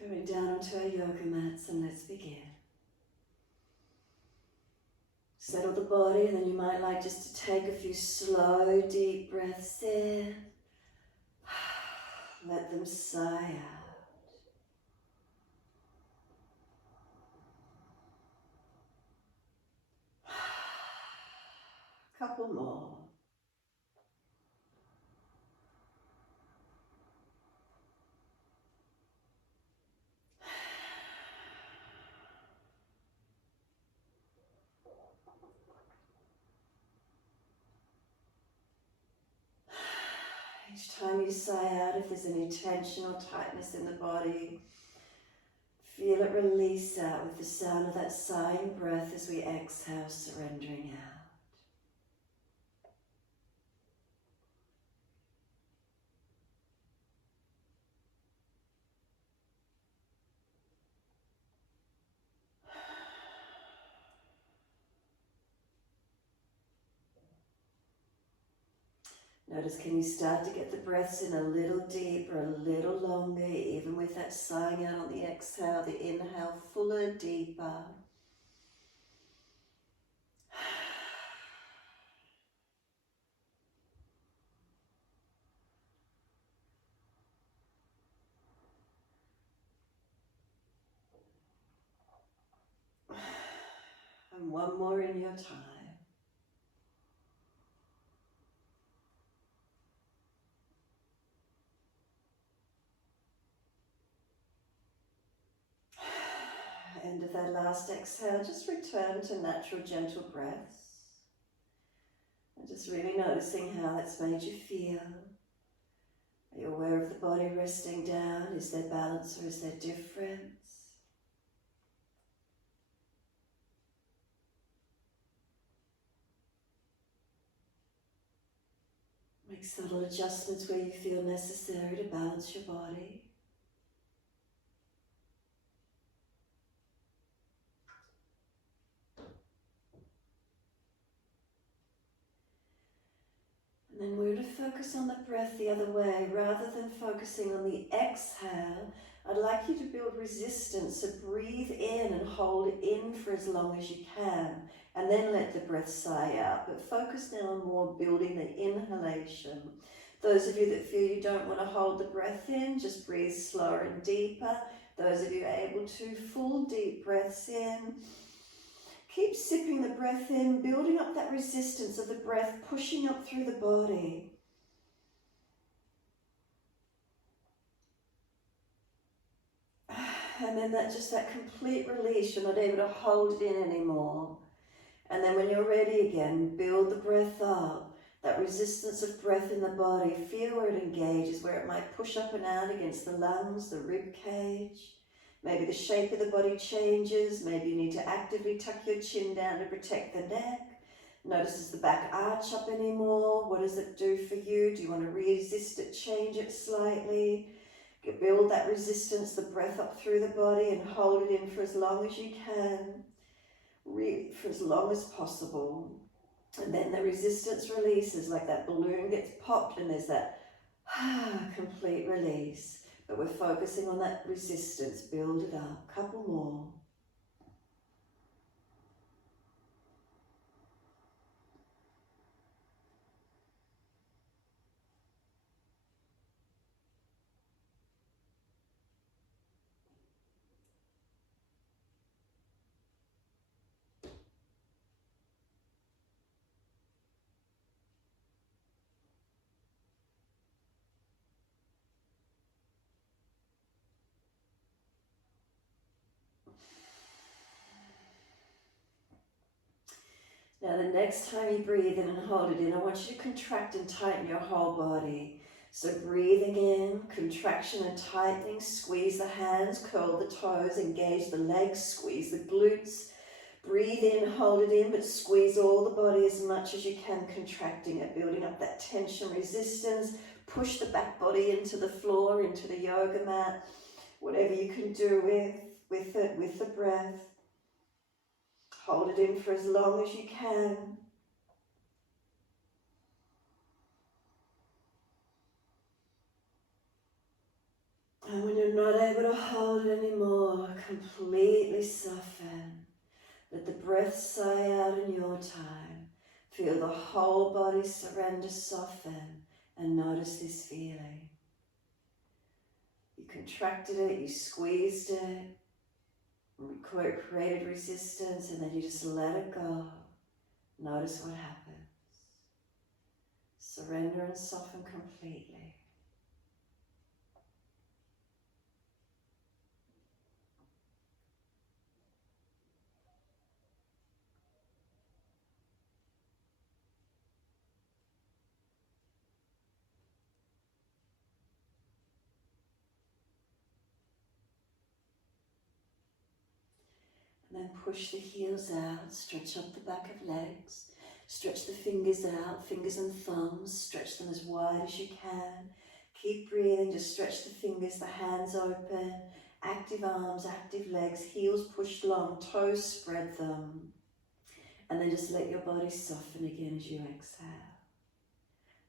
Going down onto our yoga mats, and let's begin. Settle the body, and then you might like just to take a few slow, deep breaths in. Let them sigh out. Couple more. Each time you sigh out, if there's any tension or tightness in the body, feel it release out with the sound of that sighing breath as we exhale, surrendering out. Notice, can you start to get the breaths in a little deeper, a little longer, even with that sighing out on the exhale, the inhale fuller, deeper. And one more in your time. End of that last exhale, just return to natural, gentle breaths. And just really noticing how that's made you feel. Are you aware of the body resting down? Is there balance or is there difference? Make subtle adjustments where you feel necessary to balance your body. And then we're to focus on the breath the other way. Rather than focusing on the exhale, I'd like you to build resistance. So breathe in and hold in for as long as you can, and then let the breath sigh out. But focus now on more building the inhalation. Those of you that feel you don't want to hold the breath in, just breathe slower and deeper. Those of you able to, full deep breaths in. Keep sipping the breath in, building up that resistance of the breath, pushing up through the body. And then that complete release, you're not able to hold it in anymore. And then when you're ready again, build the breath up, that resistance of breath in the body. Feel where it engages, where it might push up and out against the lungs, the rib cage. Maybe the shape of the body changes. Maybe you need to actively tuck your chin down to protect the neck. Notice, does the back arch up anymore? What does it do for you? Do you want to resist it, change it slightly? Build that resistance, the breath up through the body, and hold it in for as long as you can, for as long as possible. And then the resistance releases, like that balloon gets popped and there's that complete release. But we're focusing on that resistance. Build it up. Couple more. Now the next time you breathe in and hold it in, I want you to contract and tighten your whole body. So breathing in, contraction and tightening, squeeze the hands, curl the toes, engage the legs, squeeze the glutes. Breathe in, hold it in, but squeeze all the body as much as you can, contracting it, building up that tension, resistance. Push the back body into the floor, into the yoga mat, whatever you can do with it, with the breath. Hold it in for as long as you can. And when you're not able to hold it anymore, completely soften. Let the breath sigh out in your time. Feel the whole body surrender, soften, and notice this feeling. You contracted it, you squeezed it, created resistance, and then you just let it go. Notice what happens. Surrender and soften completely. And then push the heels out, stretch up the back of legs, stretch the fingers out, fingers and thumbs, stretch them as wide as you can. Keep breathing, just stretch the fingers, the hands open, active arms, active legs, heels pushed long, toes spread them. And then just let your body soften again as you exhale.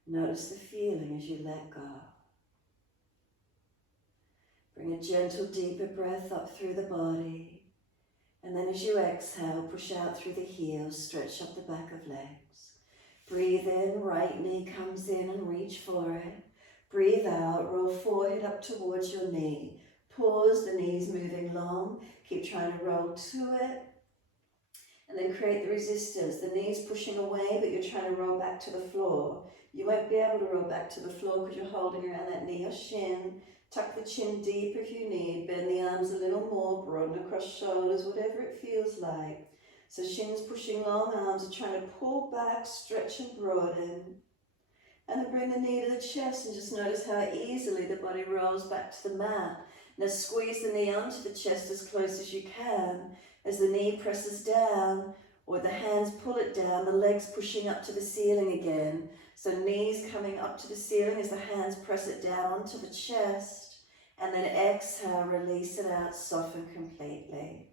Notice the feeling as you let go. Bring a gentle, deeper breath up through the body. And then as you exhale, push out through the heels, stretch up the back of legs. Breathe in, right knee comes in and reach for it. Breathe out, roll forehead up towards your knee. Pause, the knees moving long. Keep trying to roll to it. And then create the resistance. The knees pushing away, but you're trying to roll back to the floor. You won't be able to roll back to the floor because you're holding around that knee or shin. Tuck the chin deep if you need. Bend the arms a little more. Broaden across shoulders, whatever it feels like. So shins pushing long, arms are trying to pull back, stretch and broaden. And then bring the knee to the chest and just notice how easily the body rolls back to the mat. Now squeeze the knee onto the chest as close as you can. As the knee presses down, or the hands pull it down, the legs pushing up to the ceiling again. So knees coming up to the ceiling as the hands press it down onto the chest. And then exhale, release it out, soften completely.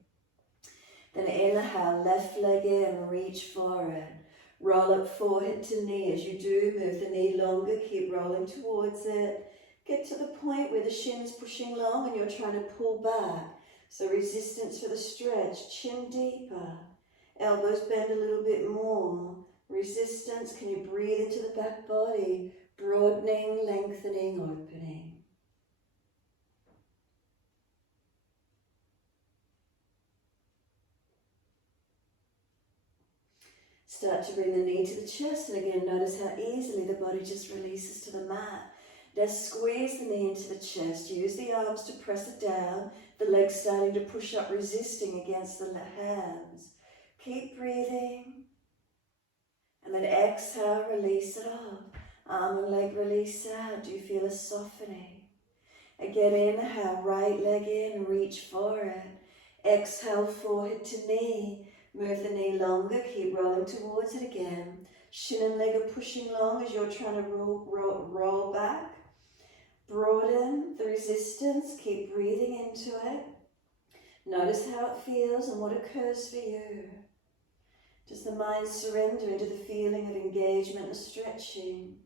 Then inhale, left leg in, reach for it. Roll up forehead to knee. As you do, move the knee longer, keep rolling towards it. Get to the point where the shin's pushing long and you're trying to pull back. So resistance for the stretch, chin deeper. Elbows bend a little bit more. Resistance, can you breathe into the back body? Broadening, lengthening, opening. Start to bring the knee to the chest, and again notice how easily the body just releases to the mat. Now squeeze the knee into the chest, use the arms to press it down, the legs starting to push up, resisting against the hands. Keep breathing, and then exhale, release it up. Arm and leg release out. Do you feel a softening? Again, inhale, right leg in, reach for it. Exhale, forehead to knee. Move the knee longer, keep rolling towards it again. Shin and leg are pushing long as you're trying to roll back. Broaden the resistance, keep breathing into it. Notice how it feels and what occurs for you. Does the mind surrender into the feeling of engagement and stretching?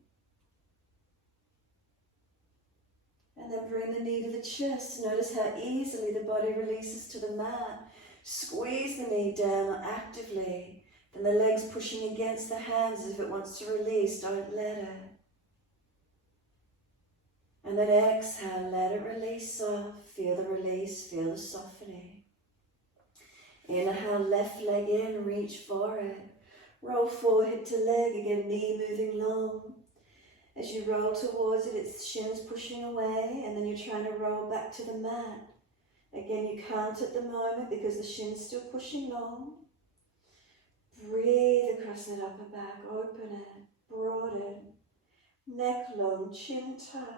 And then bring the knee to the chest. Notice how easily the body releases to the mat. Squeeze the knee down actively. Then the legs pushing against the hands as if it wants to release. Don't let it. And then exhale, let it release off. Feel the release, feel the softening. Inhale, left leg in, reach for it. Roll forehead to leg, again, knee moving long. As you roll towards it, it's shins pushing away, and then you're trying to roll back to the mat. Again, you can't at the moment because the shin's still pushing long. Breathe across that upper back, open it, broaden, neck long, chin tucks.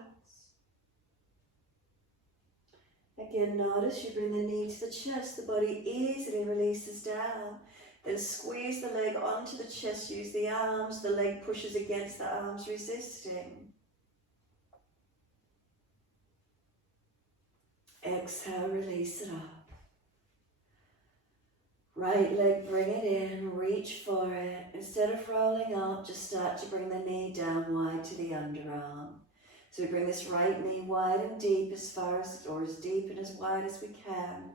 Again, notice you bring the knee to the chest, the body easily releases down. Then squeeze the leg onto the chest, use the arms, the leg pushes against the arms, resisting. Exhale, release it up. Right leg, bring it in, reach for it. Instead of rolling up, just start to bring the knee down wide to the underarm. So we bring this right knee wide and deep as far as, or as deep and as wide as we can.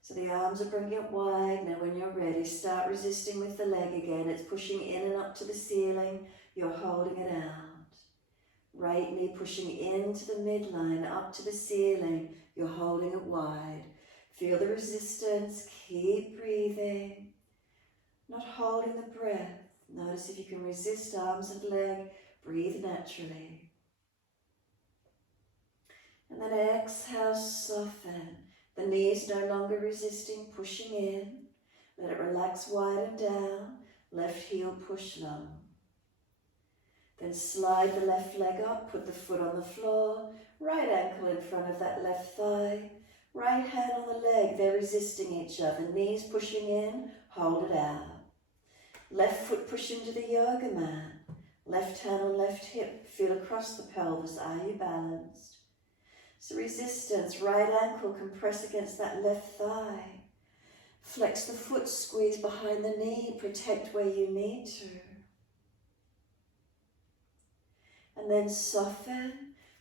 So the arms are bringing it wide. Now when you're ready, start resisting with the leg again. It's pushing in and up to the ceiling. You're holding it out. Right knee pushing into the midline, up to the ceiling. You're holding it wide. Feel the resistance. Keep breathing. Not holding the breath. Notice if you can resist arms and leg. Breathe naturally. And then exhale, soften. The knees no longer resisting, pushing in. Let it relax wide and down. Left heel push long. Then slide the left leg up, put the foot on the floor. Right ankle in front of that left thigh. Right hand on the leg, they're resisting each other. Knees pushing in, hold it out. Left foot push into the yoga mat. Left hand on left hip, feel across the pelvis. Are you balanced? So resistance, right ankle compress against that left thigh. Flex the foot, squeeze behind the knee, protect where you need to. And then soften,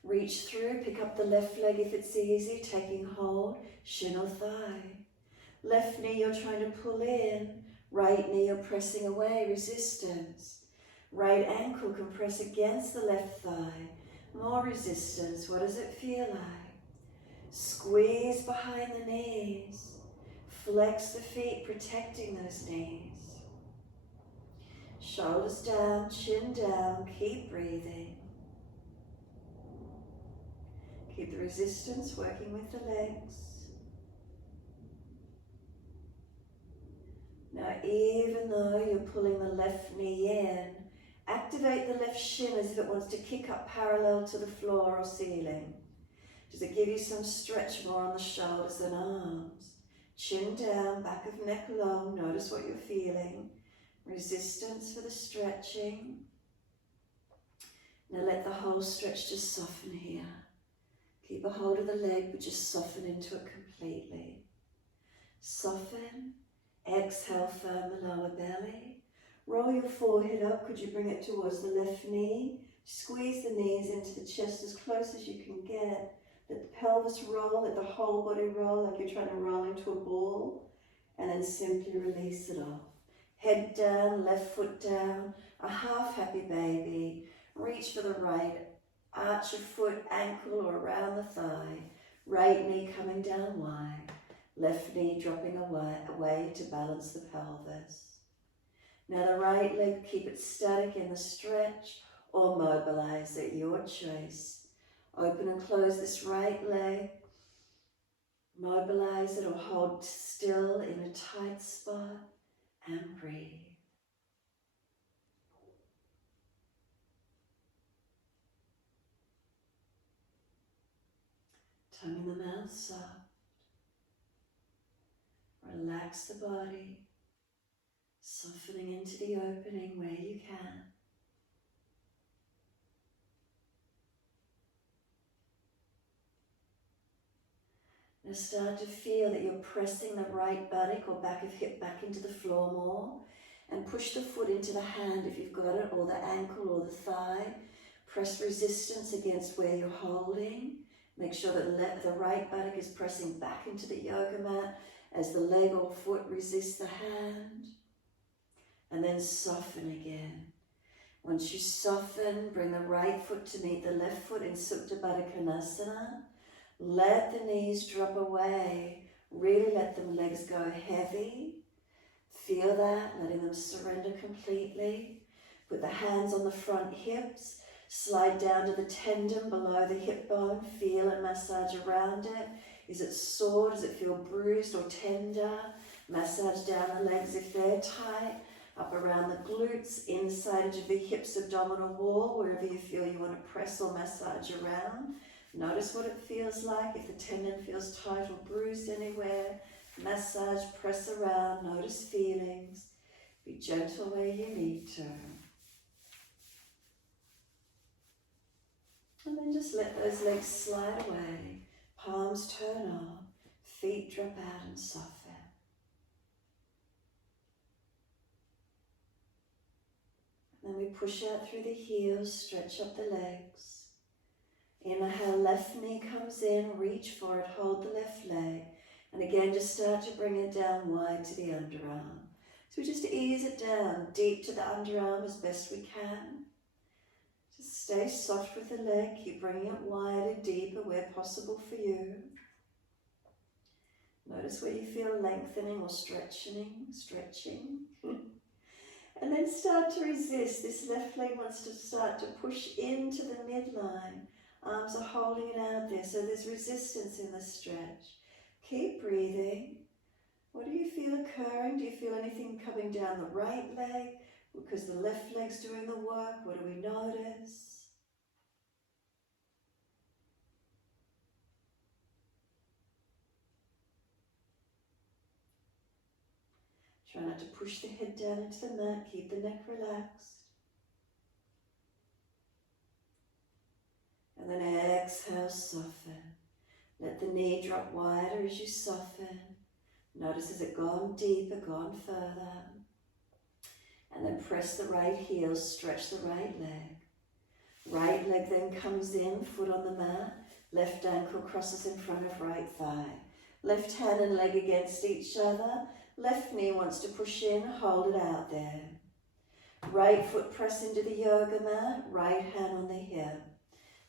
reach through, pick up the left leg if it's easy, taking hold, shin or thigh. Left knee you're trying to pull in, right knee you're pressing away, resistance. Right ankle compress against the left thigh. More resistance. What does it feel like? Squeeze behind the knees. Flex the feet, protecting those knees. Shoulders down, chin down. Keep breathing. Keep the resistance working with the legs. Now, even though you're pulling the left knee in, activate the left shin as if it wants to kick up parallel to the floor or ceiling. Does it give you some stretch more on the shoulders and arms? Chin down, back of neck long. Notice what you're feeling. Resistance for the stretching. Now let the whole stretch just soften here. Keep a hold of the leg, but just soften into it completely. Soften. Exhale, firm the lower belly. Roll your forehead up. Could you bring it towards the left knee? Squeeze the knees into the chest as close as you can get. Let the pelvis roll, let the whole body roll like you're trying to roll into a ball. And then simply release it off. Head down, left foot down, a half happy baby. Reach for the right, arch your foot, ankle or around the thigh. Right knee coming down wide. Left knee dropping away to balance the pelvis. Now the right leg, keep it static in the stretch or mobilise at your choice. Open and close this right leg. Mobilise it or hold still in a tight spot and breathe. Tongue in the mouth soft. Relax the body, softening into the opening where you can. Now start to feel that you're pressing the right buttock or back of hip back into the floor more, and push the foot into the hand if you've got it, or the ankle or the thigh. Press resistance against where you're holding. Make sure that the right buttock is pressing back into the yoga mat as the leg or foot resists the hand. And then soften again. Once you soften, bring the right foot to meet the left foot in Supta Baddha Konasana. Let the knees drop away. Really let the legs go heavy. Feel that, letting them surrender completely. Put the hands on the front hips. Slide down to the tendon below the hip bone. Feel and massage around it. Is it sore? Does it feel bruised or tender? Massage down the legs if they're tight. Up around the glutes, inside edge of the hips, abdominal wall, wherever you feel you want to press or massage around. Notice what it feels like. If the tendon feels tight or bruised anywhere, massage, press around, notice feelings. Be gentle where you need to. And then just let those legs slide away. Palms turn off, feet drop out and soften. Then we push out through the heels, stretch up the legs. Inhale, left knee comes in, reach for it, hold the left leg. And again, just start to bring it down wide to the underarm. So we just ease it down, deep to the underarm as best we can. Just stay soft with the leg, keep bringing it wider, deeper where possible for you. Notice where you feel lengthening or stretching. And then start to resist. This left leg wants to start to push into the midline. Arms are holding it out there, so there's resistance in the stretch. Keep breathing. What do you feel occurring? Do you feel anything coming down the right leg? Because the left leg's doing the work. What do we notice? Try not to push the head down into the mat. Keep the neck relaxed. And then exhale, soften. Let the knee drop wider as you soften. Notice has it gone deeper, gone further. And then press the right heel, stretch the right leg. Right leg then comes in, foot on the mat. Left ankle crosses in front of right thigh. Left hand and leg against each other. Left knee wants to push in, hold it out there. Right foot press into the yoga mat, right hand on the hip.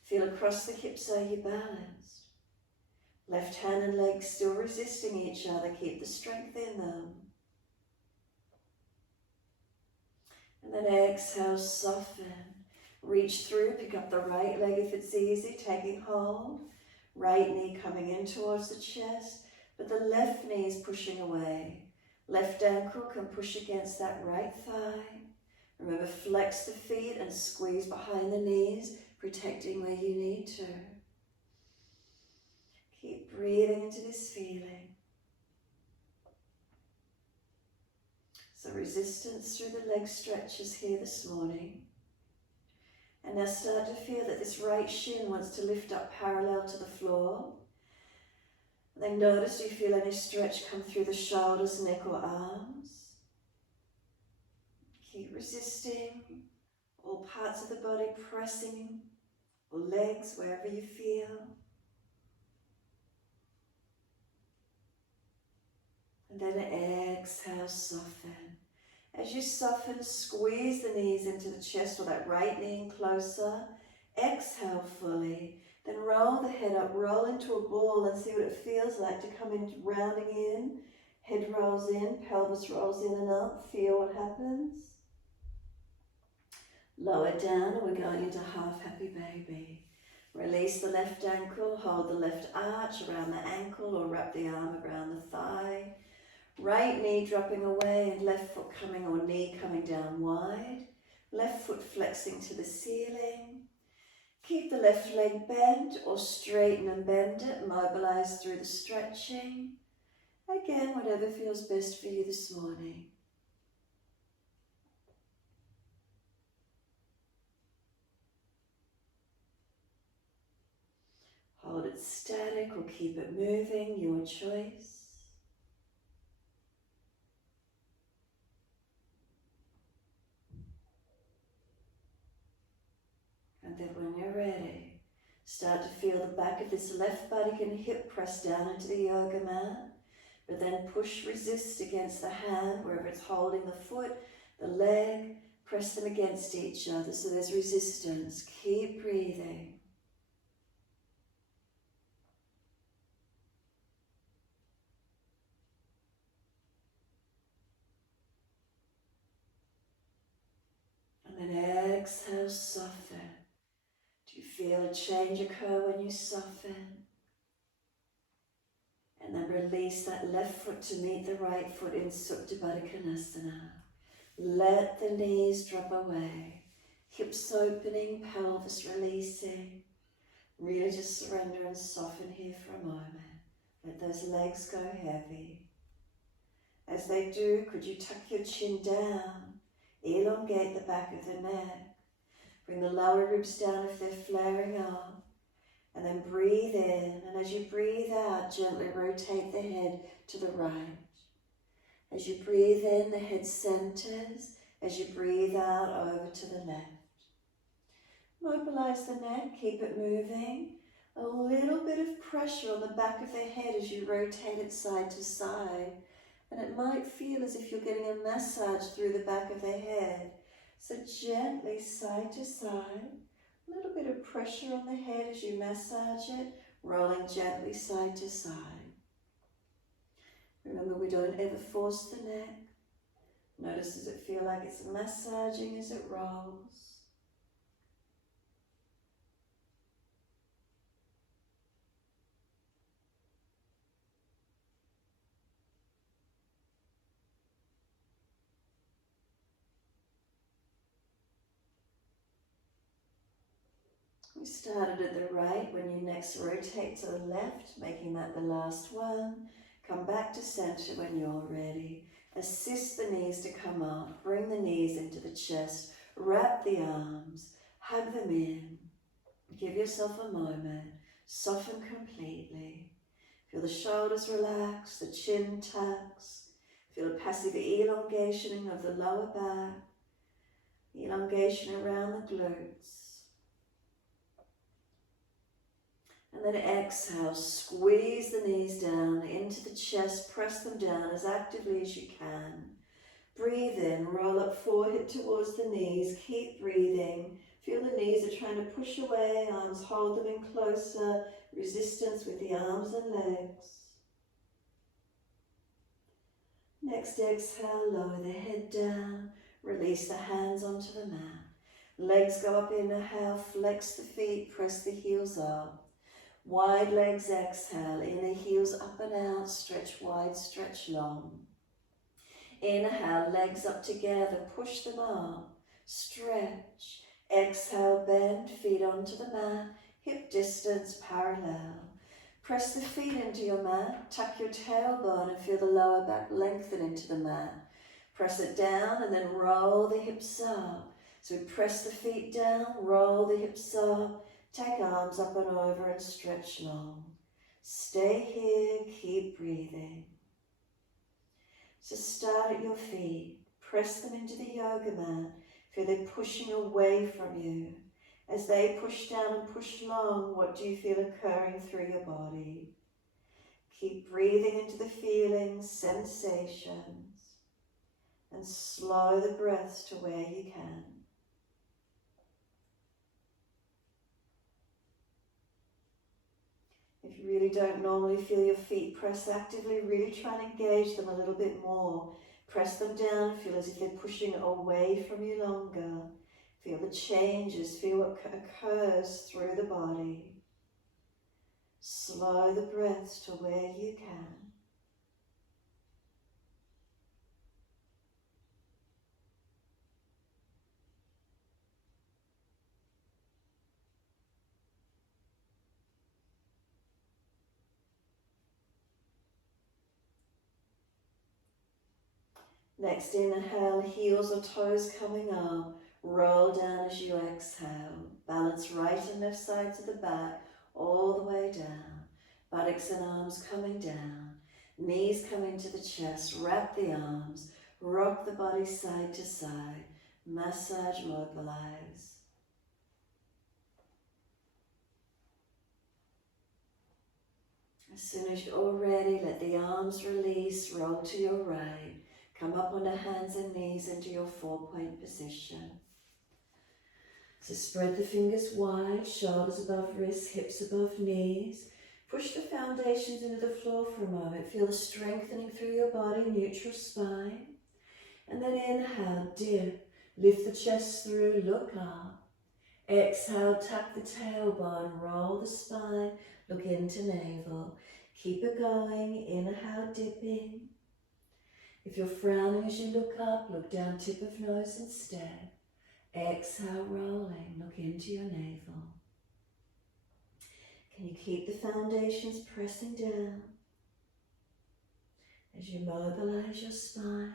Feel across the hips, are you balanced? Left hand and leg still resisting each other, keep the strength in them. And then exhale, soften. Reach through, pick up the right leg if it's easy, taking hold. Right knee coming in towards the chest, but the left knee is pushing away. Left ankle can push against that right thigh. Remember, flex the feet and squeeze behind the knees, protecting where you need to. Keep breathing into this feeling. So resistance through the leg stretches here this morning. And now start to feel that this right shin wants to lift up parallel to the floor. Then notice, do you feel any stretch come through the shoulders, neck or arms? Keep resisting. All parts of the body pressing, or legs, wherever you feel. And then exhale, soften. As you soften, squeeze the knees into the chest or that right knee in closer. Exhale fully. Then roll the head up, roll into a ball and see what it feels like to come in, rounding in. Head rolls in, pelvis rolls in and up. Feel what happens. Lower down and we're going into half happy baby. Release the left ankle, hold the left arch around the ankle or wrap the arm around the thigh. Right knee dropping away and left foot coming or knee coming down wide. Left foot flexing to the ceiling. Keep the left leg bent or straighten and bend it. Mobilise through the stretching. Again, whatever feels best for you this morning. Hold it static or keep it moving, your choice. And then when you're ready, start to feel the back of this left buttock and hip press down into the yoga mat, but then push, resist against the hand, wherever it's holding the foot, the leg, press them against each other so there's resistance. Keep breathing. And then exhale, soften. Do you feel a change occur when you soften? And then release that left foot to meet the right foot in Supta Baddha Konasana. Let the knees drop away. Hips opening, pelvis releasing. Really just surrender and soften here for a moment. Let those legs go heavy. As they do, could you tuck your chin down? Elongate the back of the neck. Bring the lower ribs down if they're flaring up. And then breathe in. And as you breathe out, gently rotate the head to the right. As you breathe in, the head centers. As you breathe out, over to the left. Mobilise the neck, keep it moving. A little bit of pressure on the back of the head as you rotate it side to side. And it might feel as if you're getting a massage through the back of the head. So gently side to side. A little bit of pressure on the head as you massage it, rolling gently side to side. Remember, we don't ever force the neck. Notice does it feel like it's massaging as it rolls. We started at the right. When you next rotate to the left, making that the last one. Come back to center when you're ready. Assist the knees to come up. Bring the knees into the chest. Wrap the arms. Hug them in. Give yourself a moment. Soften completely. Feel the shoulders relax, the chin tucks. Feel a passive elongation of the lower back. Elongation around the glutes. And then exhale, squeeze the knees down into the chest, press them down as actively as you can. Breathe in, roll up forehead towards the knees, keep breathing. Feel the knees are trying to push away, arms hold them in closer, resistance with the arms and legs. Next exhale, lower the head down, release the hands onto the mat. Legs go up, inhale, flex the feet, press the heels up. Wide legs, exhale, inner heels up and out, stretch wide, stretch long. Inhale, legs up together, push them up, stretch. Exhale, bend, feet onto the mat, hip distance parallel. Press the feet into your mat, tuck your tailbone and feel the lower back lengthen into the mat. Press it down and then roll the hips up. So we press the feet down, roll the hips up, take arms up and over and stretch long. Stay here, keep breathing. So start at your feet, press them into the yoga mat. Feel they're pushing away from you. As they push down and push long, what do you feel occurring through your body? Keep breathing into the feelings, sensations, and slow the breaths to where you can. If you really don't normally feel your feet press actively, really try and engage them a little bit more. Press them down, feel as if they're pushing away from you longer. Feel the changes, feel what occurs through the body. Slow the breaths to where you can. Next inhale, heels or toes coming up. Roll down as you exhale. Balance right and left sides of the back all the way down. Buttocks and arms coming down. Knees come into the chest. Wrap the arms. Rock the body side to side. Massage, mobilise. As soon as you're ready, let the arms release. Roll to your right. Come up on the hands and knees into your 4-point position. So spread the fingers wide, shoulders above wrists, hips above knees. Push the foundations into the floor for a moment. Feel the strengthening through your body, neutral spine. And then inhale, dip. Lift the chest through, look up. Exhale, tuck the tailbone, roll the spine, look into navel. Keep it going, inhale, dipping. If you're frowning as you look up, look down tip of nose instead. Exhale, rolling, look into your navel. Can you keep the foundations pressing down as you mobilise your spine?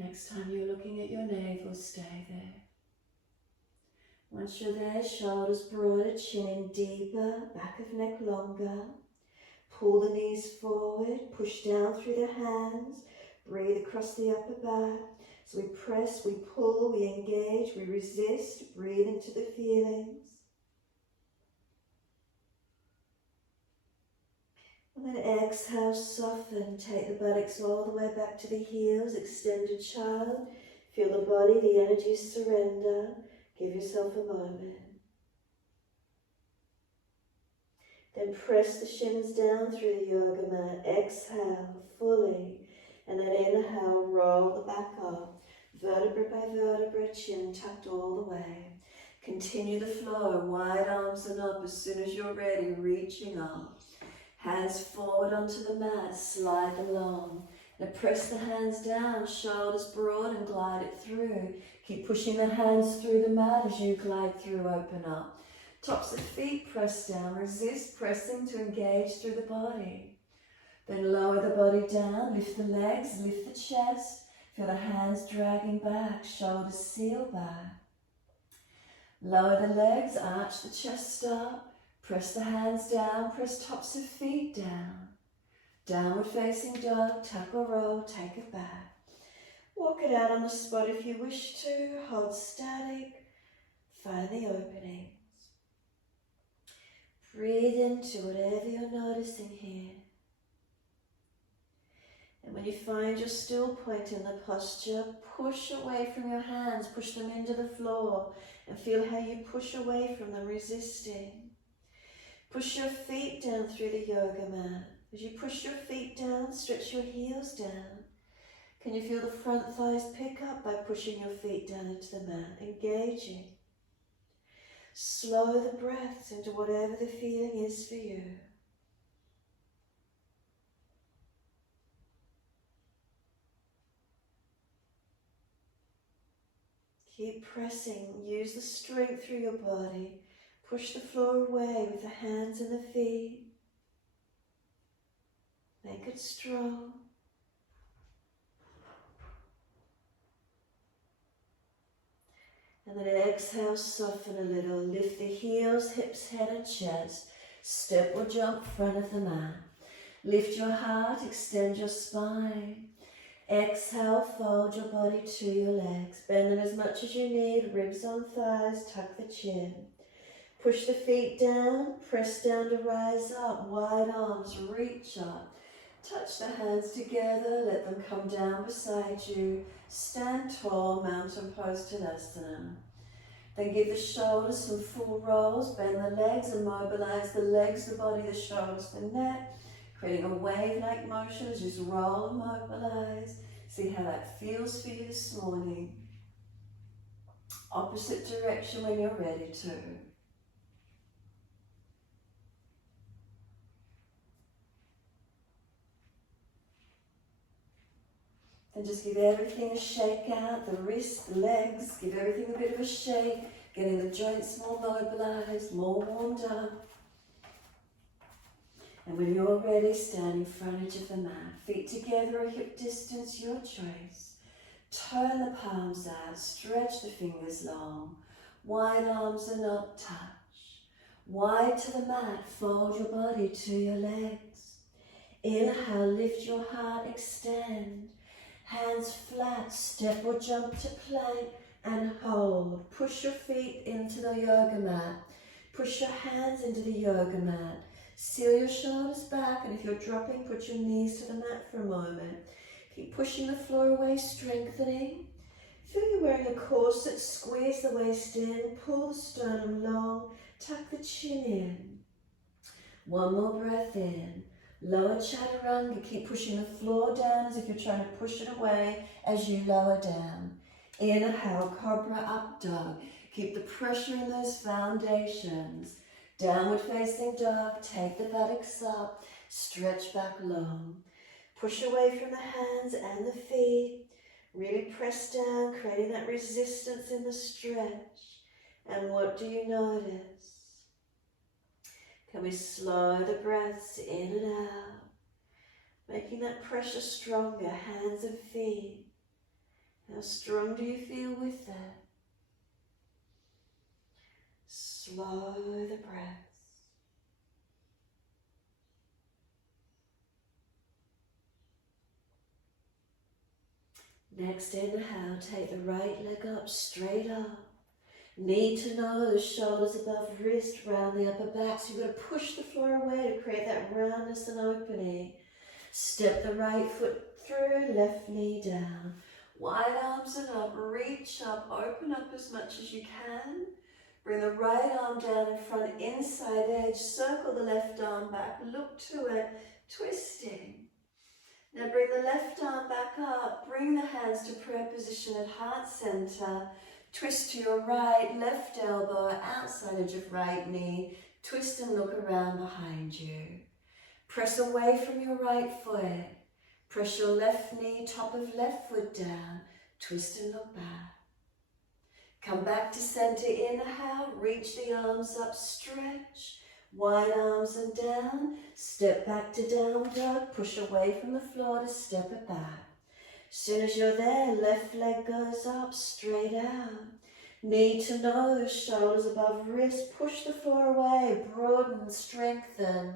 Next time you're looking at your navel, stay there. Once you're there, shoulders broader, chin deeper, back of neck longer. Pull the knees forward, push down through the hands, breathe across the upper back. So we press, we pull, we engage, we resist, breathe into the feelings. And then exhale, soften, take the buttocks all the way back to the heels, extended child. Feel the body, the energy surrender. Give yourself a moment. Then press the shins down through the yoga mat. Exhale fully. And then inhale, roll the back up. Vertebra by vertebra, chin tucked all the way. Continue the flow, wide arms and up as soon as you're ready, reaching up. Hands forward onto the mat, slide along. Now press the hands down, shoulders broad and glide it through. Keep pushing the hands through the mat as you glide through, open up. Tops of feet press down, resist pressing to engage through the body. Then lower the body down, lift the legs, lift the chest. Feel the hands dragging back, shoulders seal back. Lower the legs, arch the chest up. Press the hands down, press tops of feet down. Downward facing dog, tuck or roll, take it back. Walk it out on the spot if you wish to. Hold static, find the openings. Breathe into whatever you're noticing here. And when you find your still point in the posture, push away from your hands, push them into the floor, and feel how you push away from them, resisting. Push your feet down through the yoga mat. As you push your feet down, stretch your heels down. Can you feel the front thighs pick up by pushing your feet down into the mat, engaging? Slow the breaths into whatever the feeling is for you. Keep pressing, use the strength through your body. Push the floor away with the hands and the feet. Make it strong. And then exhale, soften a little. Lift the heels, hips, head and chest. Step or jump front of the mat. Lift your heart, extend your spine. Exhale, fold your body to your legs. Bend them as much as you need, ribs on thighs, tuck the chin. Push the feet down, press down to rise up. Wide arms, reach up. Touch the hands together, let them come down beside you. Stand tall, mountain pose Tadasana. Then give the shoulders some full rolls, bend the legs and mobilise the legs, the body, the shoulders, the neck. Creating a wave-like motion as you just roll and mobilise. See how that feels for you this morning. Opposite direction when you're ready to. And just give everything a shake out, the wrists, the legs, give everything a bit of a shake, getting the joints more mobilised, more warmed up. And when you're ready, stand in front of the mat. Feet together or hip distance, your choice. Turn the palms out, stretch the fingers long. Wide arms and up, touch. Wide to the mat, fold your body to your legs. Inhale, lift your heart, extend. Hands flat, step or jump to plank and hold. Push your feet into the yoga mat. Push your hands into the yoga mat. Seal your shoulders back, and if you're dropping, put your knees to the mat for a moment. Keep pushing the floor away, strengthening. Feel you're wearing a corset, squeeze the waist in, pull the sternum long, tuck the chin in. One more breath in. Lower chaturanga, keep pushing the floor down as if you're trying to push it away as you lower down. Inhale, cobra up dog. Keep the pressure in those foundations. Downward facing dog, take the buttocks up, stretch back long. Push away from the hands and the feet. Really press down, creating that resistance in the stretch. And what do you notice? Can we slow the breaths in and out, making that pressure stronger, hands and feet. How strong do you feel with that? slow the breath. Next inhale, take the right leg up, straight up. Knee to nose, shoulders above wrist, round the upper back. So you've got to push the floor away to create that roundness and opening. Step the right foot through, left knee down. Wide arms and up, reach up, open up as much as you can. Bring the right arm down in front, inside edge, circle the left arm back, look to it, twisting. Now bring the left arm back up, bring the hands to prayer position at heart center. Twist to your right, left elbow, outside edge of right knee. Twist and look around behind you. Press away from your right foot. Press your left knee, top of left foot down. Twist and look back. Come back to center, inhale, reach the arms up, stretch. Wide arms and down. Step back to down dog, push away from the floor to step it back. As soon as you're there, left leg goes up, straight out. Knee to nose, shoulders above wrist, push the floor away, broaden, strengthen.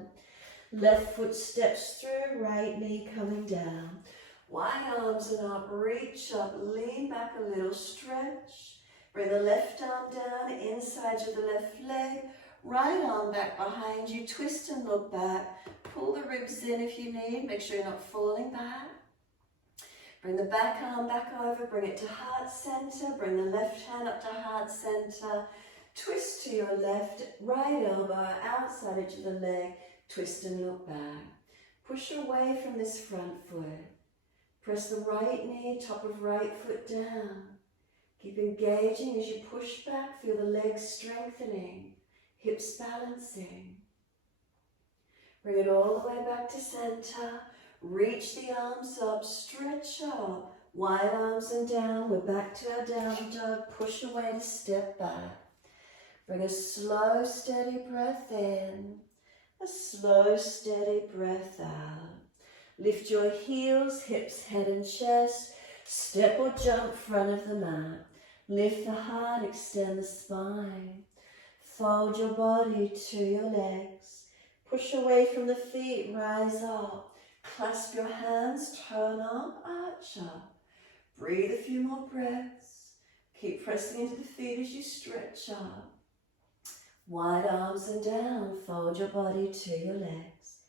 Left foot steps through, right knee coming down. Wide arms and up, reach up, lean back a little, stretch. Bring the left arm down, inside of the left leg. Right arm back behind you, twist and look back. Pull the ribs in if you need, make sure you're not falling back. Bring the back arm back over, bring it to heart center. Bring the left hand up to heart center. Twist to your left, right elbow, outside edge of the leg. Twist and look back. Push away from this front foot. Press the right knee, top of right foot down. Keep engaging as you push back. Feel the legs strengthening, hips balancing. Bring it all the way back to center. Reach the arms up, stretch up. Wide arms and down. We're back to our down dog. Push away to step back. Bring a slow, steady breath in. A slow, steady breath out. Lift your heels, hips, head and chest. Step or jump front of the mat. Lift the heart, extend the spine. Fold your body to your legs. Push away from the feet, rise up. Clasp your hands, turn up, arch up. Breathe a few more breaths. Keep pressing into the feet as you stretch up. Wide arms and down, fold your body to your legs.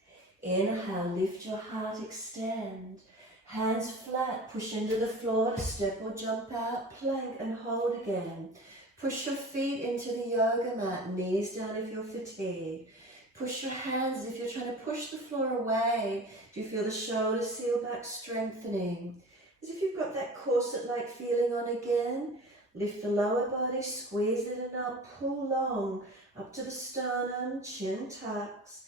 Inhale, lift your heart, extend. Hands flat, push into the floor to step or jump out, plank and hold again. Push your feet into the yoga mat, knees down if you're fatigued. Push your hands if you're trying to push the floor away. Do you feel the shoulders seal back, strengthening? As if you've got that corset-like feeling on again. Lift the lower body, squeeze it and up, pull long, up to the sternum, chin tucks.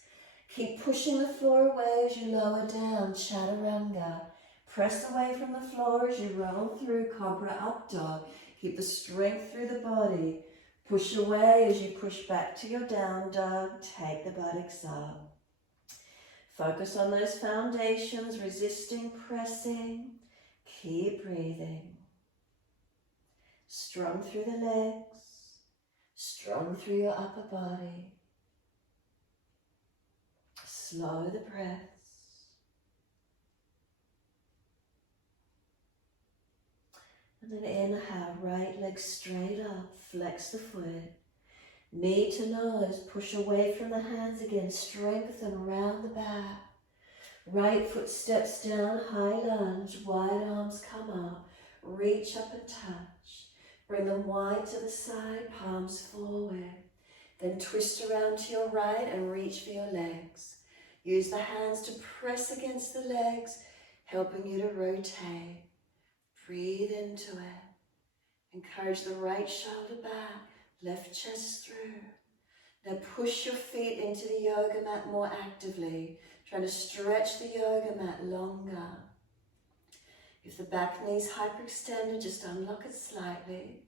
Keep pushing the floor away as you lower down, chaturanga. Press away from the floor as you roll through, cobra up dog. Keep the strength through the body. Push away as you push back to your down dog. Take the buttocks up. Focus on those foundations, resisting, pressing. Keep breathing. Strong through the legs. Strong through your upper body. Slow the breaths. And then inhale, right leg straight up, flex the foot. Knee to nose, push away from the hands again, strengthen round the back. Right foot steps down, high lunge, wide arms come up, reach up and touch. Bring them wide to the side, palms forward. Then twist around to your right and reach for your legs. Use the hands to press against the legs, helping you to rotate. Breathe into it. Encourage the right shoulder back, left chest through. Now push your feet into the yoga mat more actively, trying to stretch the yoga mat longer. If the back knee's hyperextended, just unlock it slightly.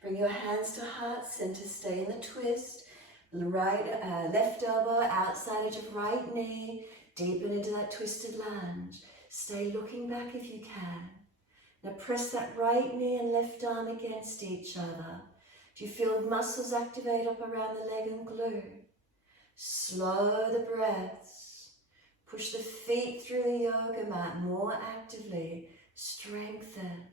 Bring your hands to heart center, stay in the twist. And left elbow outside edge of right knee, deepen into that twisted lunge. Stay looking back if you can. Now press that right knee and left arm against each other. Do you feel muscles activate up around the leg and glute? Slow the breaths. Push the feet through the yoga mat more actively. Strengthen.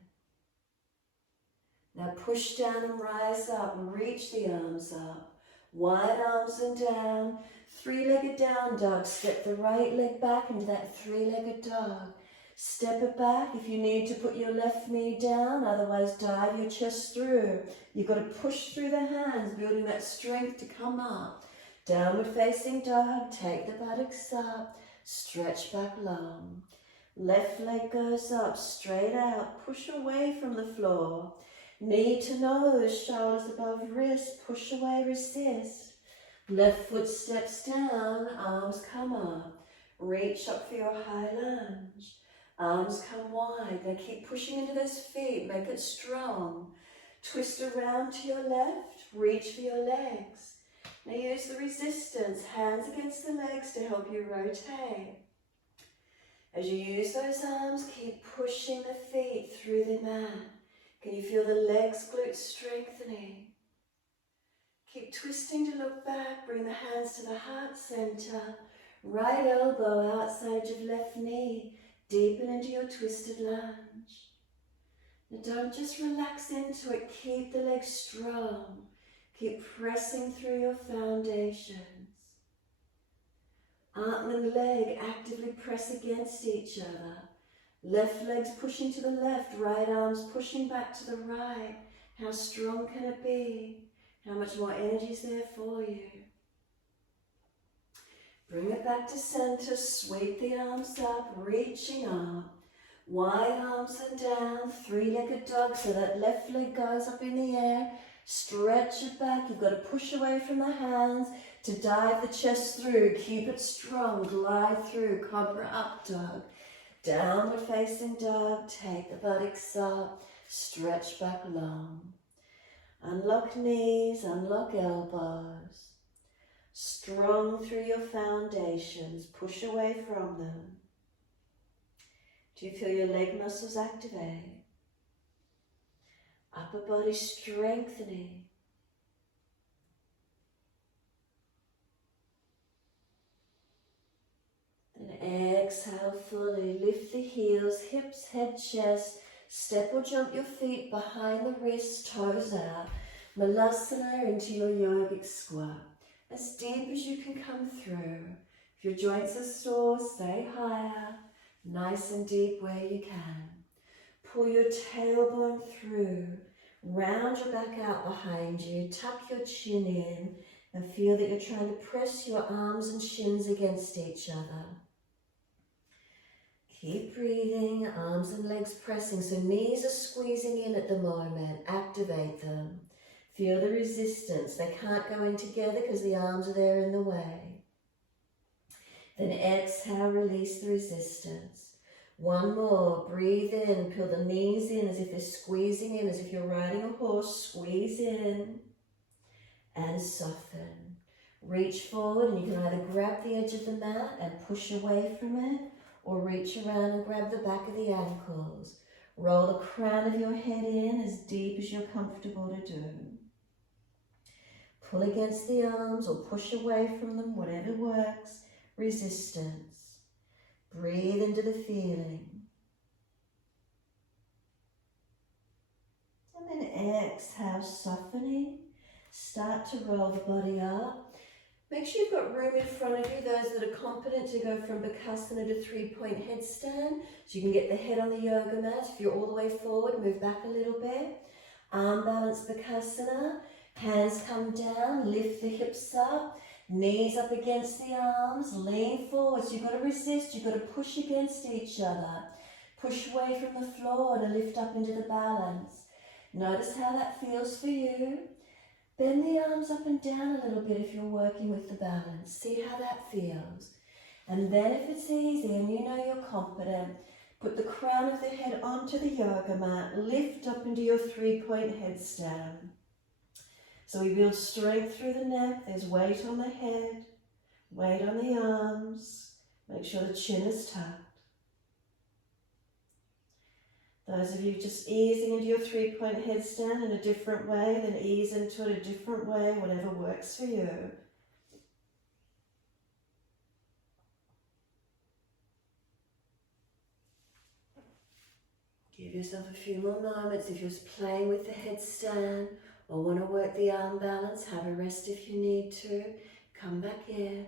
Now push down and rise up. Reach the arms up. Wide arms and down. Three-legged down dog. Step the right leg back into that three-legged dog. Step it back if you need to put your left knee down, otherwise dive your chest through. You've got to push through the hands, building that strength to come up. Downward facing dog, take the buttocks up, stretch back long. Left leg goes up, straight out, push away from the floor. Knee to nose, shoulders above wrist, push away, resist. Left foot steps down, arms come up. Reach up for your high lunge. Arms come wide. Now keep pushing into those feet, make it strong. Twist around to your left, reach for your legs. Now use the resistance, hands against the legs to help you rotate. As you use those arms, keep pushing the feet through the mat. Can you feel the legs, glutes strengthening? Keep twisting to look back, bring the hands to the heart center. Right elbow outside of left knee. Deepen into your twisted lunge. Now don't just relax into it, keep the legs strong. Keep pressing through your foundations. Arm and leg actively press against each other. Left legs pushing to the left, right arms pushing back to the right. How strong can it be? How much more energy is there for you? Bring it back to center, sweep the arms up, reaching up. Wide arms and down, three-legged dog, so that left leg goes up in the air. Stretch it back, you've got to push away from the hands to dive the chest through. Keep it strong, glide through, cobra up dog. Downward facing dog, take the buttocks up, stretch back long. Unlock knees, unlock elbows. Strong through your foundations, push away from them. Do you feel your leg muscles activate? Upper body strengthening. Then exhale fully, lift the heels, hips, head, chest. Step or jump your feet behind the wrists, toes out. Malasana into your yogic squat. As deep as you can come through. If your joints are sore, stay higher, nice and deep where you can. Pull your tailbone through, round your back out behind you, tuck your chin in, and feel that you're trying to press your arms and shins against each other. Keep breathing, arms and legs pressing, so knees are squeezing in at the moment, activate them. Feel the resistance. They can't go in together because the arms are there in the way. Then exhale, release the resistance. One more. Breathe in. Pull the knees in as if they're squeezing in, as if you're riding a horse. Squeeze in and soften. Reach forward and you can either grab the edge of the mat and push away from it, or reach around and grab the back of the ankles. Roll the crown of your head in as deep as you're comfortable to do. Pull against the arms or push away from them, whatever works. Resistance. Breathe into the feeling. And then exhale, softening. Start to roll the body up. Make sure you've got room in front of you, those that are competent to go from Bakasana to three-point headstand. So you can get the head on the yoga mat. If you're all the way forward, move back a little bit. Arm balance Bakasana. Hands come down, lift the hips up, knees up against the arms, lean forward. So you've got to resist, you've got to push against each other. Push away from the floor to lift up into the balance. Notice how that feels for you. Bend the arms up and down a little bit if you're working with the balance. See how that feels. And then if it's easy and you know you're competent, put the crown of the head onto the yoga mat, lift up into your three-point headstand. So we build strength through the neck, there's weight on the head, weight on the arms, make sure the chin is tucked. Those of you just easing into your 3-point headstand in a different way, then ease into it a different way, whatever works for you. Give yourself a few more moments. If you're playing with the headstand or want to work the arm balance, have a rest if you need to. Come back in.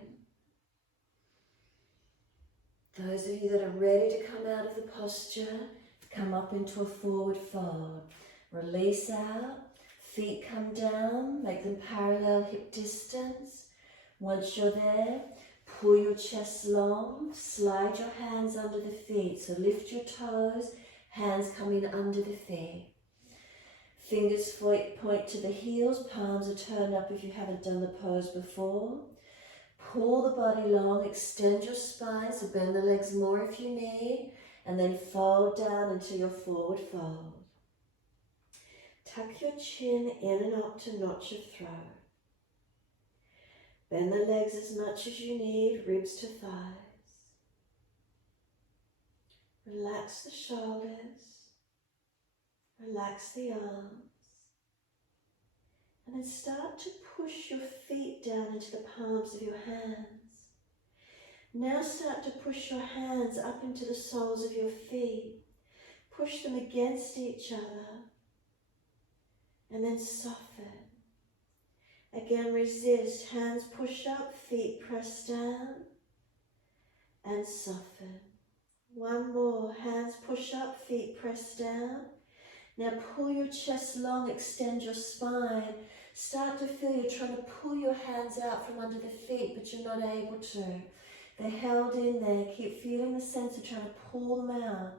Those of you that are ready to come out of the posture, come up into a forward fold. Release out, feet come down, make them parallel hip distance. Once you're there, pull your chest long, slide your hands under the feet. So lift your toes, hands coming under the feet. Fingers point to the heels, palms are turned up if you haven't done the pose before. Pull the body long, extend your spine, so bend the legs more if you need, and then fold down into your forward fold. Tuck your chin in and up to notch your throat. Bend the legs as much as you need, ribs to thighs. Relax the shoulders, relax the arms, and then start to push your feet down into the palms of your hands. Now start to push your hands up into the soles of your feet. Push them against each other and then soften. Again, resist. Hands push up, feet press down and soften. One more. Hands push up, feet press down. Now pull your chest long, extend your spine. Start to feel you're trying to pull your hands out from under the feet, but you're not able to. They're held in there. Keep feeling the sense of trying to pull them out.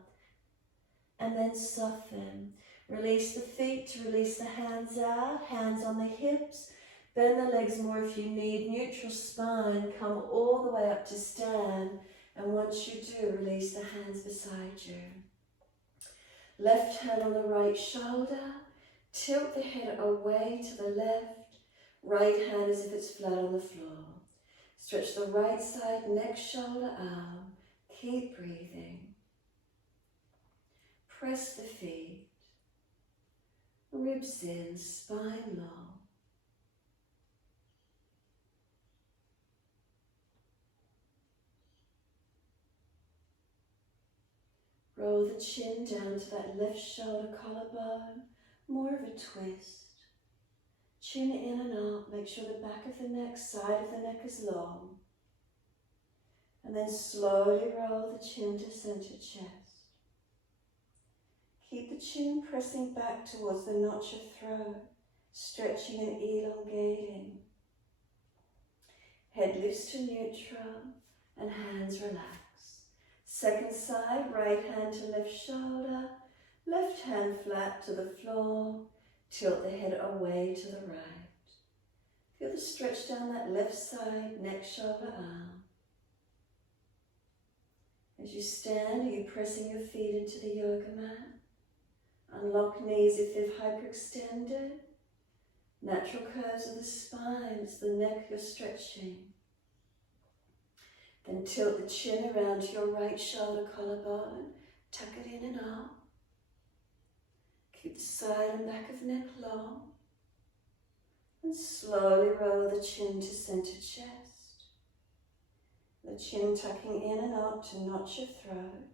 And then soften. Release the feet to release the hands out. Hands on the hips. Bend the legs more if you need. Neutral spine. Come all the way up to stand. And once you do, release the hands beside you. Left hand on the right shoulder. Tilt the head away to the left. Right hand as if it's flat on the floor. Stretch the right side, neck, shoulder, arm. Keep breathing. Press the feet. Ribs in, spine long. Roll the chin down to that left shoulder collarbone. More of a twist. Chin in and up. Make sure the back of the neck, side of the neck is long. And then slowly roll the chin to center chest. Keep the chin pressing back towards the notch of throat, stretching and elongating. Head lifts to neutral and hands relax. Second side, right hand to left shoulder, left hand flat to the floor. Tilt the head away to the right. Feel the stretch down that left side, neck, shoulder, arm. As you stand, are you pressing your feet into the yoga mat? Unlock knees if they've hyperextended. Natural curves of the spine, it's the neck you're stretching. Then tilt the chin around to your right shoulder collarbone. Tuck it in and up. Keep the side and back of neck long. And slowly roll the chin to center chest. The chin tucking in and up to notch your throat.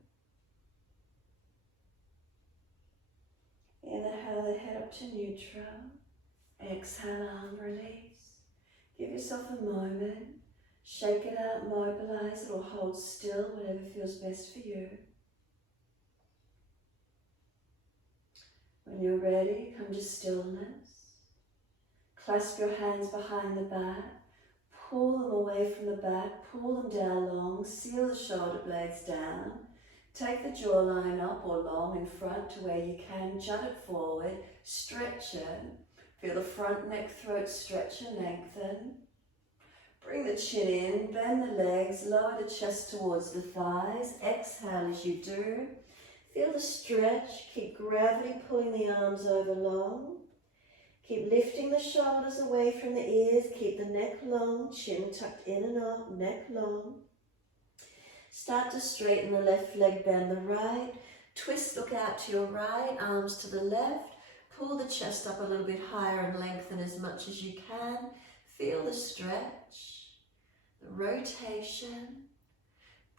Inhale the head up to neutral. Exhale, arm release. Give yourself a moment. Shake it out, mobilise it, or hold still, whatever feels best for you. When you're ready, come to stillness. Clasp your hands behind the back. Pull them away from the back. Pull them down long. Seal the shoulder blades down. Take the jawline up or long in front to where you can. Jut it forward. Stretch it. Feel the front neck, throat stretch and lengthen. Bring the chin in. Bend the legs. Lower the chest towards the thighs. Exhale as you do. Feel the stretch. Keep gravity pulling the arms over long. Keep lifting the shoulders away from the ears. Keep the neck long, chin tucked in and up, neck long. Start to straighten the left leg, bend the right. Twist, look out to your right, arms to the left. Pull the chest up a little bit higher and lengthen as much as you can. Feel the stretch, the rotation.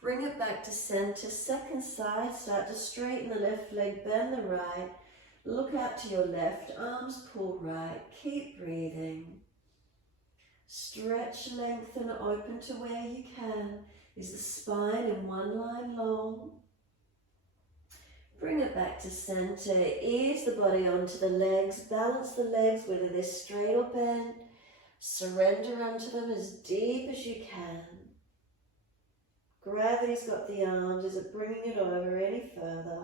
Bring it back to center. Second side, start to straighten the left leg, bend the right. Look out to your left, arms pull right. Keep breathing. Stretch, lengthen, open to where you can. Is the spine in one line long? Bring it back to center. Ease the body onto the legs. Balance the legs whether they're straight or bent. Surrender onto them as deep as you can. Gravity's got the arms. Is it bringing it over any further?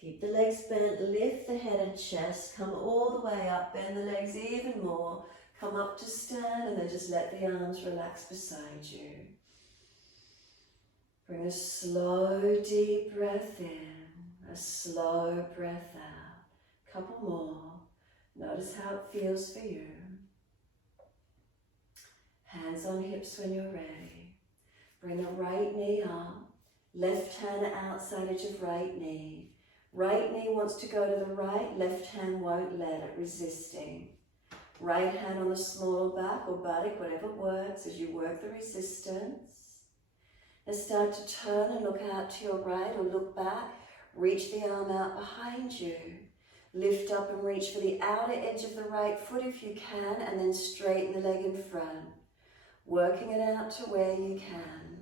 Keep the legs bent. Lift the head and chest. Come all the way up. Bend the legs even more. Come up to stand and then just let the arms relax beside you. Bring a slow, deep breath in. A slow breath out. Couple more. Notice how it feels for you. Hands on hips when you're ready. Bring the right knee up. Left hand outside edge of right knee. Right knee wants to go to the right. Left hand won't let it, resisting. Right hand on the small back or buttock, whatever works as you work the resistance. And start to turn and look out to your right or look back. Reach the arm out behind you. Lift up and reach for the outer edge of the right foot if you can, and then straighten the leg in front. Working it out to where you can.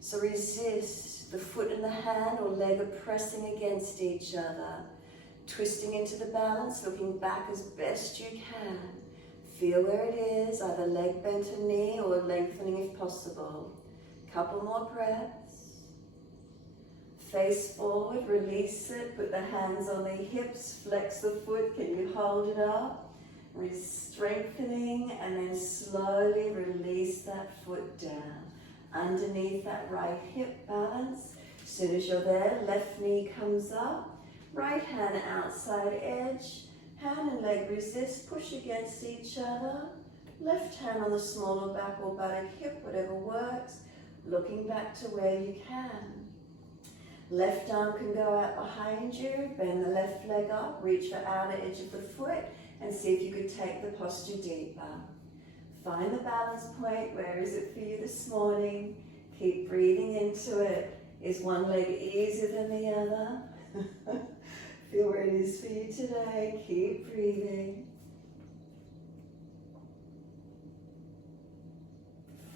So resist. The foot and the hand or leg are pressing against each other. Twisting into the balance, looking back as best you can. Feel where it is, either leg bent or knee or lengthening if possible. Couple more breaths. Face forward, release it, put the hands on the hips, flex the foot, can you hold it up? Strengthening and then slowly release that foot down. Underneath that right hip balance. As soon as you're there, left knee comes up. Right hand outside edge, hand and leg resist, push against each other. Left hand on the smaller back or buttock hip, whatever works. Looking back to where you can. Left arm can go out behind you, bend the left leg up, reach for outer edge of the foot and see if you could take the posture deeper. Find the balance point, where is it for you this morning? Keep breathing into it. Is one leg easier than the other? Feel where it is for you today. Keep breathing.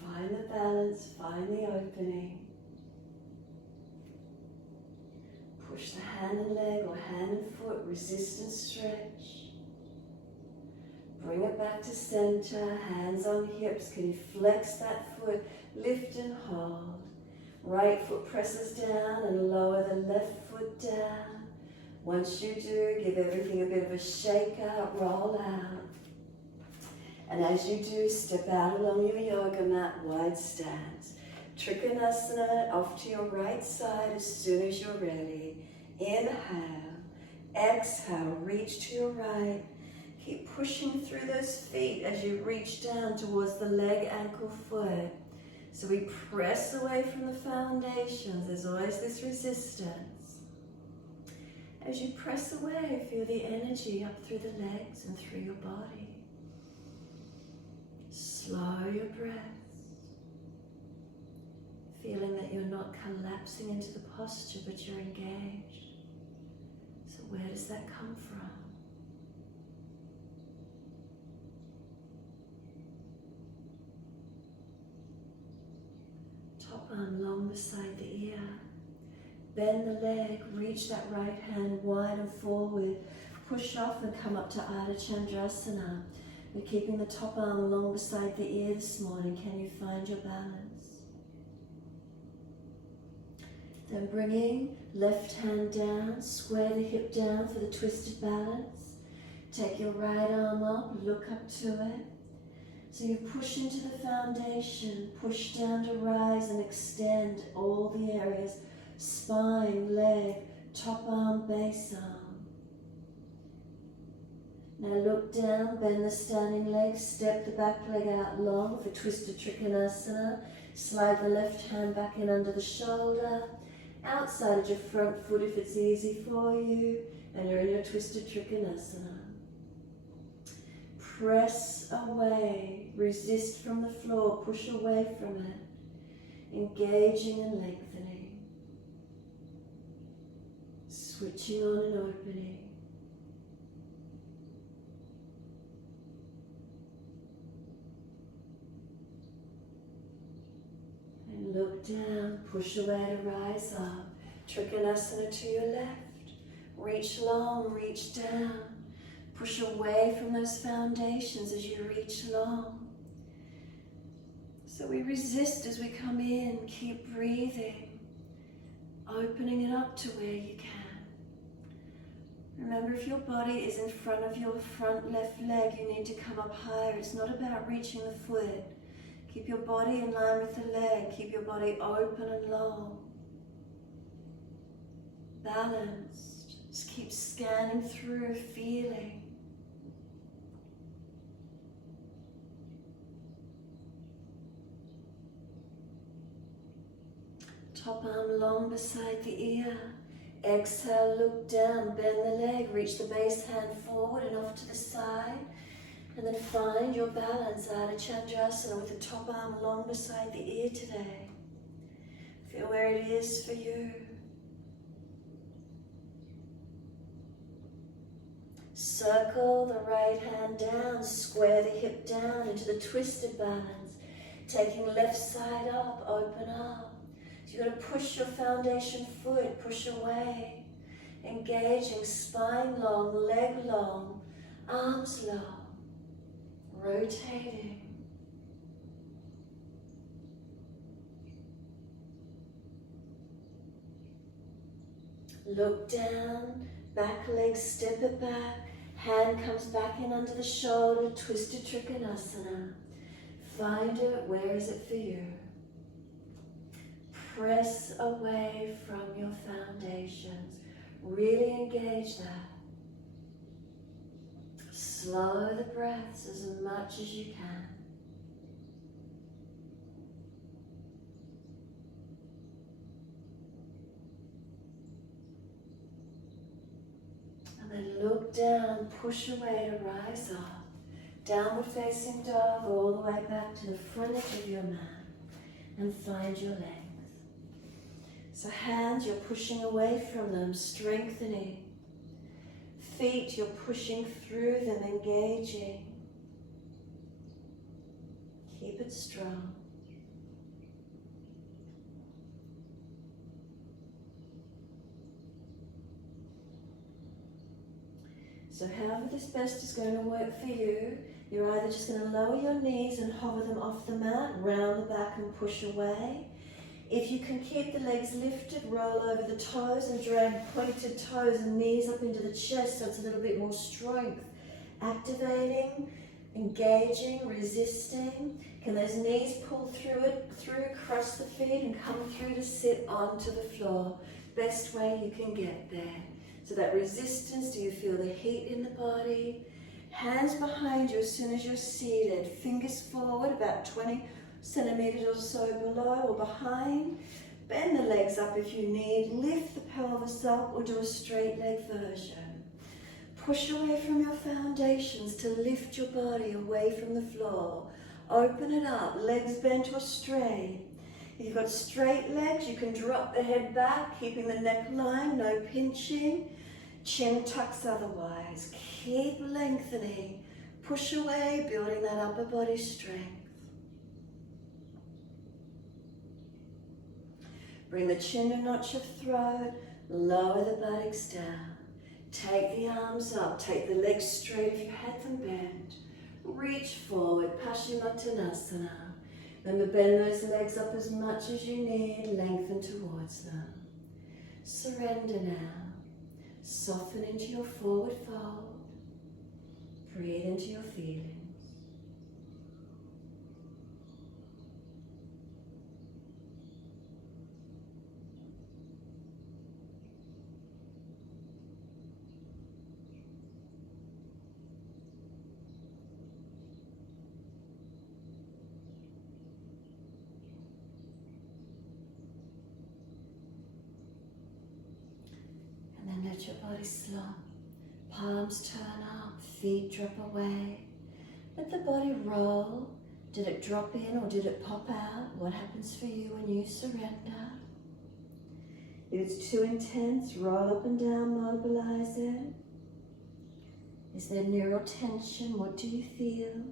Find the balance, find the opening. Push the hand and leg or hand and foot, resist and stretch. Bring it back to center, hands on hips. Can you flex that foot, lift and hold. Right foot presses down and lower the left foot down. Once you do, give everything a bit of a shake out, roll out. And as you do, step out along your yoga mat, wide stance. Trikonasana, off to your right side as soon as you're ready. Inhale, exhale, reach to your right. Keep pushing through those feet as you reach down towards the leg, ankle, foot. So we press away from the foundations. There's always this resistance. As you press away, feel the energy up through the legs and through your body. Slow your breaths. Feeling that you're not collapsing into the posture, but you're engaged. So where does that come from? Top arm long beside the ear. Bend the leg, reach that right hand wide and forward. Push off and come up to Ardha Chandrasana. We're keeping the top arm along beside the ear this morning. Can you find your balance? Then bringing left hand down, square the hip down for the twisted balance. Take your right arm up, look up to it. So you push into the foundation, push down to rise and extend all the areas, spine, leg, top arm, base arm. Now look down, bend the standing leg, step the back leg out long for twisted Trikonasana. Slide the left hand back in under the shoulder. outside of your front foot if it's easy for you, and you're in your twisted trikonasana. Press away, resist from the floor, push away from it, engaging and lengthening, switching on and opening. And look down, push away to rise up. Trikonasana to your left. Reach long, reach down. Push away from those foundations as you reach long. So we resist as we come in. Keep breathing. Opening it up to where you can. Remember, if your body is in front of your front left leg, you need to come up higher. It's not about reaching the foot. Keep your body in line with the leg. Keep your body open and long. Balanced. Just keep scanning through, feeling. Top arm long beside the ear. Exhale, look down, bend the leg, reach the base hand forward and off to the side. And then find your balance out of Chandrasana with the top arm long beside the ear today. Feel where it is for you. Circle the right hand down, square the hip down into the twisted balance. Taking left side up, open up. So you've got to push your foundation foot, push away. Engaging, spine long, leg long, arms long. Rotating. Look down, back leg, step it back. Hand comes back in under the shoulder, twisted trikonasana. Find it, where is it for you? Press away from your foundations. Really engage that. Slow the breaths as much as you can. And then look down, push away to rise up. Downward facing dog, all the way back to the front edge of your mat. And find your length. So hands, you're pushing away from them, strengthening. Feet, you're pushing through them, engaging. Keep it strong. So however this best is going to work for you, you're either just going to lower your knees and hover them off the mat, round the back and push away. If you can keep the legs lifted, roll over the toes and drag pointed toes and knees up into the chest so it's a little bit more strength. Activating, engaging, resisting. Can those knees pull through, cross the feet and come through to sit onto the floor? Best way you can get there. So that resistance, do you feel the heat in the body? Hands behind you as soon as you're seated. Fingers forward, about 20 centimeters or so below or behind. Bend the legs up if you need. Lift the pelvis up or do a straight leg version. Push away from your foundations to lift your body away from the floor. Open it up, legs bent or straight. If you've got straight legs, you can drop the head back, keeping the neckline, no pinching. Chin tucks otherwise. Keep lengthening. Push away, building that upper body strength. Bring the chin to notch of throat, lower the buttocks down. Take the arms up, take the legs straight if you had them bent. Reach forward, Paschimottanasana. Remember, bend those legs up as much as you need, lengthen towards them. Surrender now. Soften into your forward fold. Breathe into your feelings. your body slump. Palms turn up, feet drop away. Let the body roll. Did it drop in or did it pop out? What happens for you when you surrender? If it's too intense, roll up and down, mobilise it. Is there neural tension? What do you feel?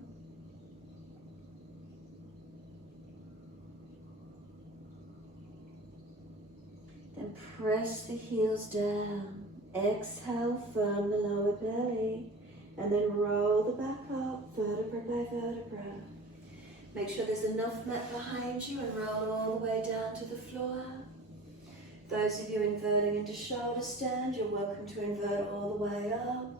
Then press the heels down. Exhale, firm the lower belly. And then roll the back up, vertebra by vertebra. Make sure there's enough mat behind you and roll all the way down to the floor. Those of you inverting into shoulder stand, you're welcome to invert all the way up.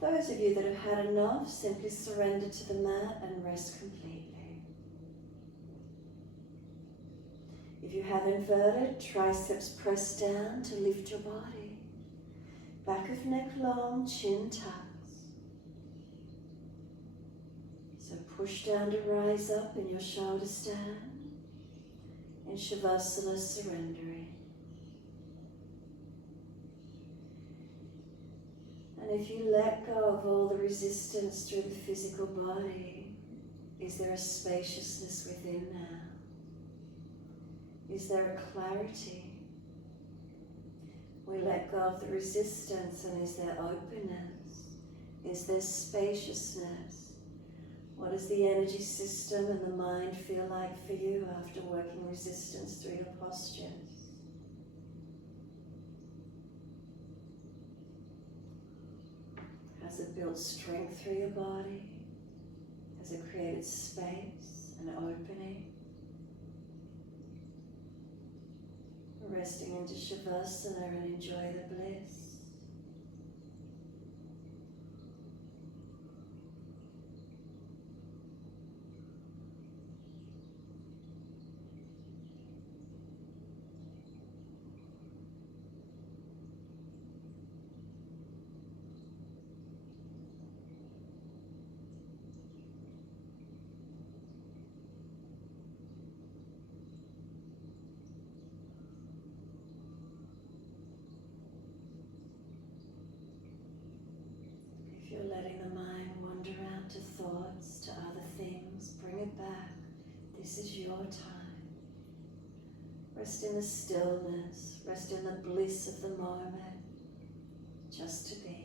Those of you that have had enough, simply surrender to the mat and rest completely. If you have inverted, triceps press down to lift your body. Back of neck long, chin tucks. So push down to rise up in your shoulder stand. In Shavasana, surrendering. And if you let go of all the resistance through the physical body, is there a spaciousness within now? Is there a clarity? We let go of the resistance, and is there openness? Is there spaciousness? What does the energy system and the mind feel like for you after working resistance through your postures? Has it built strength through your body? Has it created space and opening? Resting into Shavasana and enjoy the bliss. If you're letting the mind wander out to thoughts, to other things, bring it back. This is your time. Rest in the stillness, rest in the bliss of the moment, just to be.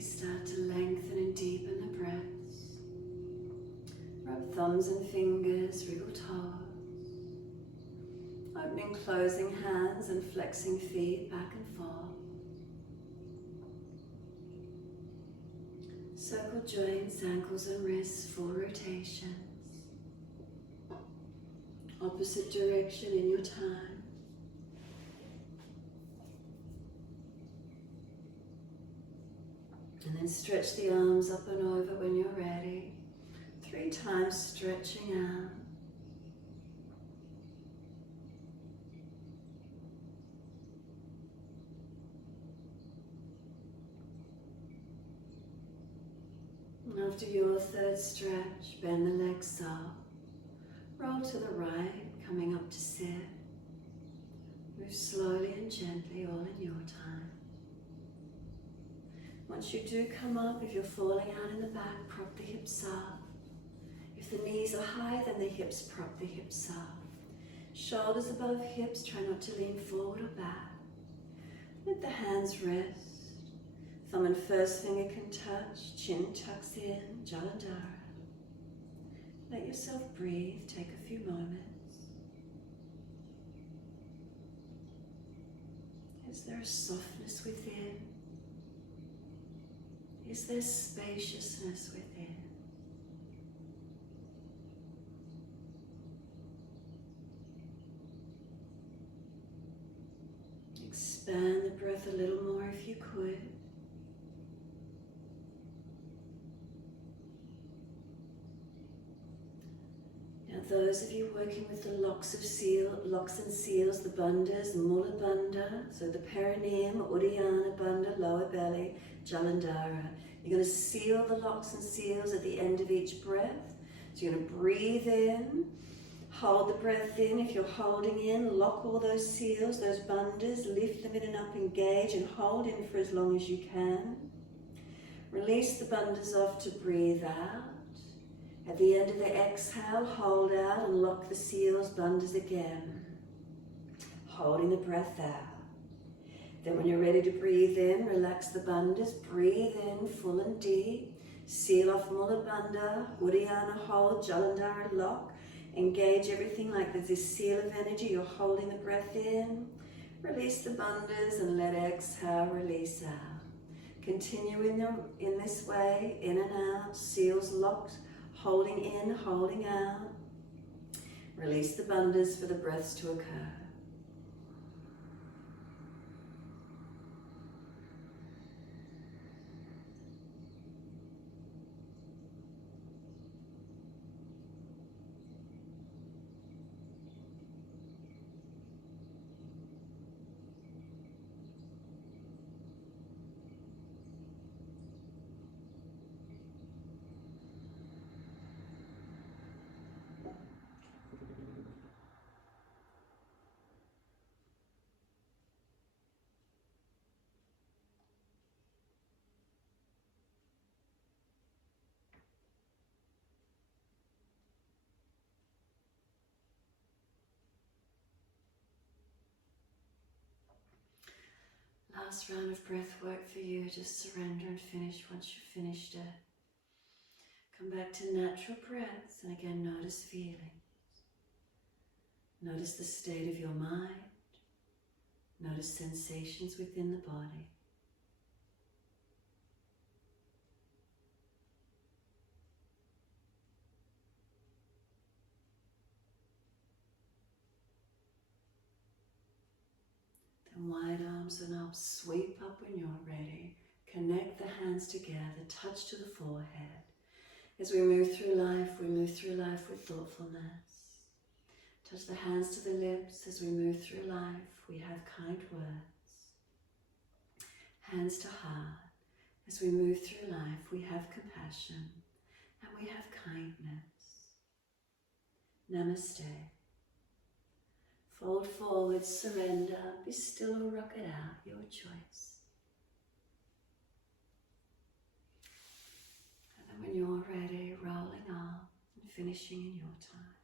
Start to lengthen and deepen the breaths. Rub thumbs and fingers, wriggle toes. Opening, closing hands and flexing feet back and forth. Circle joints, ankles and wrists, full rotations. Opposite direction in your time. And then stretch the arms up and over when you're ready. 3 times stretching out. And After your third stretch, bend the legs up. Roll to the right, coming up to sit. Move slowly and gently, all in your time. Once you do come up, if you're falling out in the back, prop the hips up. If the knees are high, then the hips prop the hips up. Shoulders above hips, try not to lean forward or back. Let the hands rest. Thumb and first finger can touch, chin tucks in, Jalandhara. Let yourself breathe, take a few moments. Is there a softness within? Is there spaciousness within? Expand the breath a little more if you could. Now those of you working with the locks and seals, the bandhas, Mula Bandha, so the perineum, Uddiyana Bandha, lower belly, Jalandhara. You're going to seal the locks and seals at the end of each breath. So you're going to breathe in, hold the breath in. If you're holding in, lock all those seals, those bandhas, lift them in and up, engage and hold in for as long as you can. Release the bandhas off to breathe out. At the end of the exhale, hold out and lock the seals, bandhas again. Holding the breath out. Then when you're ready to breathe in, relax the bandhas, breathe in full and deep. Seal off Mula Bandha, Uddiyana hold, Jalandhara lock. Engage everything like there's this seal of energy. You're holding the breath in. Release the bandhas and let exhale, release out. Continue in this way, in and out, seals locked, holding in, holding out. Release the bandhas for the breaths to occur. Last round of breath work for you. Just surrender and finish once you've finished it. Come back to natural breaths and again notice feelings. Notice the state of your mind. Notice sensations within the body. Wide arms and up, sweep up when you're ready. Connect the hands together, touch to the forehead. As we move through life with thoughtfulness. Touch the hands to the lips. As we move through life, we have kind words. Hands to heart. As we move through life, we have compassion and we have kindness. Namaste. Fold forward, surrender, be still or rock it out, your choice. And then when you're ready, rolling up and finishing in your time.